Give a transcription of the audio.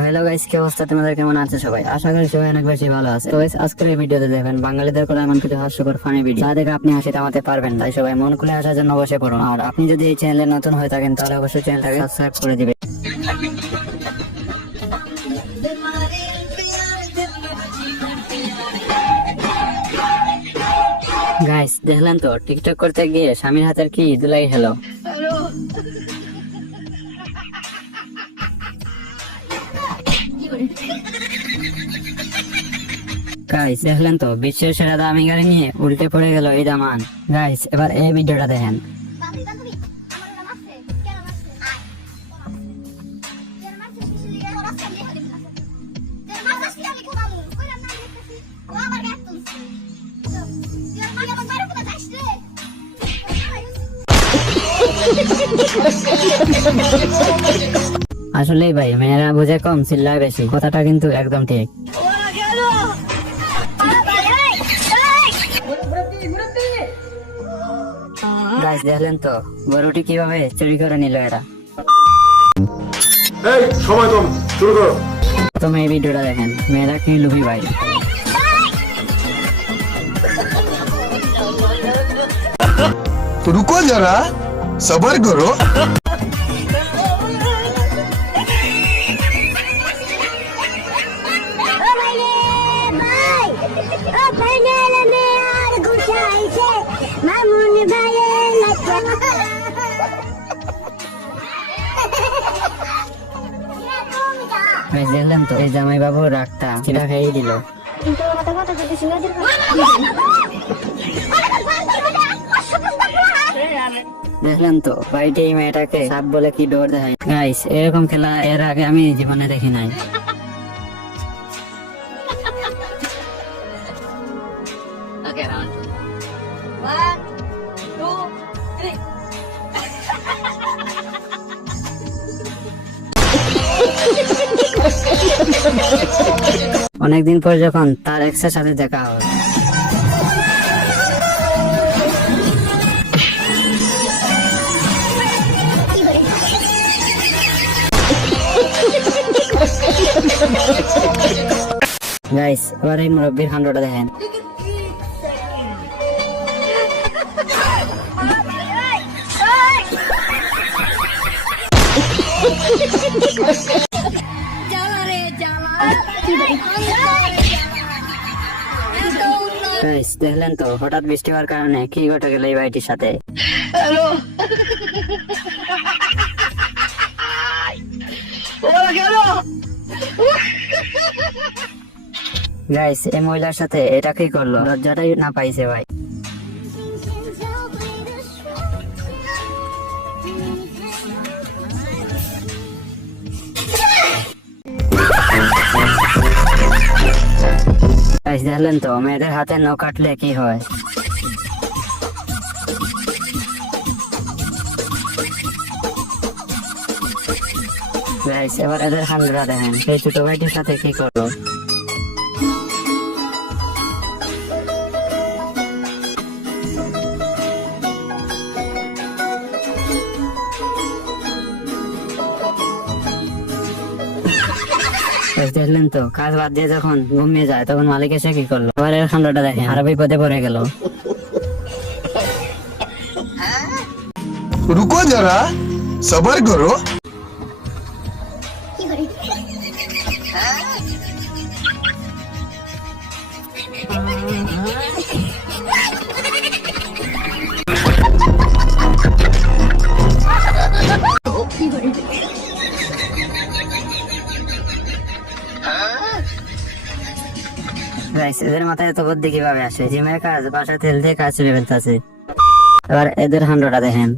Hello guys, কি অবস্থা তোমাদের? কেমন আছে সবাই? আশা করি সবাই অনেক বেশি ভালো আছে। তো গাইস, আজকের এই ভিডিওতে দেখবেন বাঙালিদের করে এমন কিছু হাস্যকর ফানি ভিডিও যা দেখে আপনি হাসি থামাতে পারবেন। তাই সবাই মন খুলে আসার জন্য বসে পড়ুন। আর আপনি যদি এই চ্যানেলে নতুন হয়ে থাকেন তাহলে অবশ্যই চ্যানেলটাকে সাবস্ক্রাইব করে দিবেন। গাইস, দেখলেন তো টিকটক করতে গিয়ে স্বামীর হাতের কি দুলাই হলো। গাইস, দেখলেন তো বিশ্বের সেরা দামি গাড়ি নিয়ে উল্টে পড়ে গেল এই দামান। গাইস, এবার এই ভিডিওটা দেখেন। আসলে ভাই, মেয়েরা বুঝে কম চিল্লায় বেশি, কথাটা কিন্তু একদম ঠিক। গাইস, দেখলেন তো গরুটি কিভাবে চুরি করে নিল এরা। এই সময় কম, শুরু করো। প্রথমে এই ভিডিওটা দেখেন, মেয়েরা কি লুবি ভাই। तो रुको जरा सबर करो। গাইস, দেখলেন তো এই জামাই বাবু রাগটা কিনা খেয়ে দিল। দেখলেন তো ভাইটি এই মেয়েটাকে সাপ বলে কি ডোর দেখায়। গাইস, এরকম খেলা এর আগে আমি জীবনে দেখি নাই। অনেকদিন পর যখন তার এক্সের সাথে দেখা হয়। গাইস, এবার এই মুরব্বীর কাণ্ডটা দেখেন। গাইস, দেখলেন তো হঠাৎ বৃষ্টি হওয়ার কারণে কি ঘটে গেল এই ভাইটির সাথে। গাইস, এই মহিলার সাথে এটা কি করলো? লজ্জাটাই না পাইছে ভাই। গাইস, দেখলেন তো মেয়েদের হাতে নখ কাটলে কি হয়। গাইস, এবার এদের কাণ্ডটা দেখেন, এই ছোট ভাইটির সাথে কি করলো। দেখলেন তো কাজ বাদ দিয়ে যখন ঘুমিয়ে যায় তখন মালিক এসে কি করলো। এবার এর কাণ্ডটা দেখেন, আরো বিপদে পড়ে গেল। रुको जरा सबर करो। গাইস, এদের মাথায় এত বুদ্ধি কিভাবে আসে? জিমের কাজ বাসায় তেল দিয়ে কাজ চলে ফেলতেছে। এবার এদের কাণ্ডটা দেখেন।